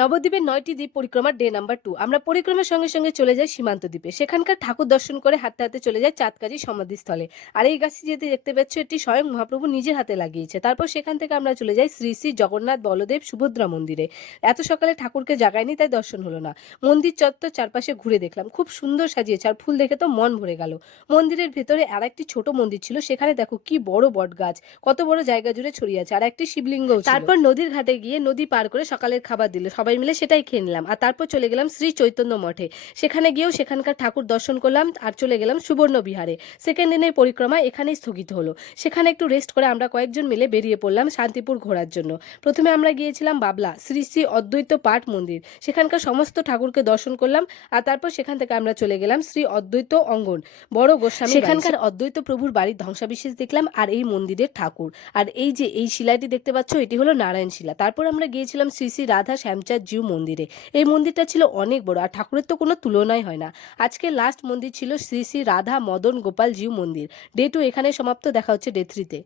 নবদ্বীপের ৯টি দ্বীপ পরিক্রমার ডে নাম্বার 2 আমরা পরিক্রমার সঙ্গে সঙ্গে চলে যাই সীমান্ত দ্বীপে। সেখানকার ঠাকুর দর্শন করে হাঁটতে হাঁটতে চলে যায় চাঁদকাজি সমাধিস্থলে। আর এই গাছটি যেটি দেখতে পাচ্ছ এটি স্বয়ং মহাপ্রভু নিজের হাতে লাগিয়েছে। তারপর সেখান থেকে আমরা চলে যাই শ্রী শ্রী জগন্নাথ বলদেব সুভদ্রা মন্দিরে। এত সকালে ঠাকুরকে জাগায়নি তাই দর্শন হলো না। মন্দির চত্বর চারপাশে ঘুরে দেখলাম, খুব সুন্দর সাজিয়েছে আর ফুল দেখে তো মন ভরে গেল। মন্দিরের ভেতরে আর একটি ছোট মন্দির ছিল, সেখানে দেখো কি বড় বট গাছ, কত বড় জায়গা জুড়ে ছড়িয়ে আছে, আর একটি শিবলিঙ্গও ছিল। তারপর নদীর ঘাটে গিয়ে নদী পার করে সকালের খাবার দিল, সবাই মিলে সেটাই খেয়ে নিলাম। আর তারপর চলে গেলাম শ্রী চৈতন্য মঠে। সেখানে গিয়েও সেখানকার ঠাকুর দর্শন করলাম আর চলে গেলাম সুবর্ণ বিহারে। সেকেন্ড দিনের পরিক্রমা এখানেই স্থগিত হলো। সেখানে একটু রেস্ট করে আমরা কয়েকজন মিলে বেরিয়ে পড়লাম শান্তিপুর ঘোরার জন্য। প্রথমে আমরা গিয়েছিলাম বাবলা শ্রী শ্রী অদ্বৈত পাঠ মন্দির, সেখানকার সমস্ত ঠাকুরকে দর্শন করলাম। আর তারপর সেখান থেকে আমরা চলে গেলাম শ্রী অদ্বৈত অঙ্গন বড় গোস্বামী, সেখানকার অদ্বৈত প্রভুর বাড়ির ধ্বংসাবিশেষ দেখলাম আর এই মন্দিরের ঠাকুর। আর এই যে এই শিলাটি দেখতে পাচ্ছ এটি হলো নারায়ণ শিলা। তারপর আমরা গিয়েছিলাম শ্রী শ্রী রাধা শ্যামচাঁদ জিউ মন্দিরে। এই মন্দিরটা ছিল অনেক বড় আর ঠাকুরের তো কোনো তুলনাই হয় না। আজকে লাস্ট মন্দির ছিল শ্রী শ্রী রাধা মদন গোপাল জিউ মন্দির। ডে 2 এখানে সমাপ্ত। দেখা হচ্ছে ডে 3 তে।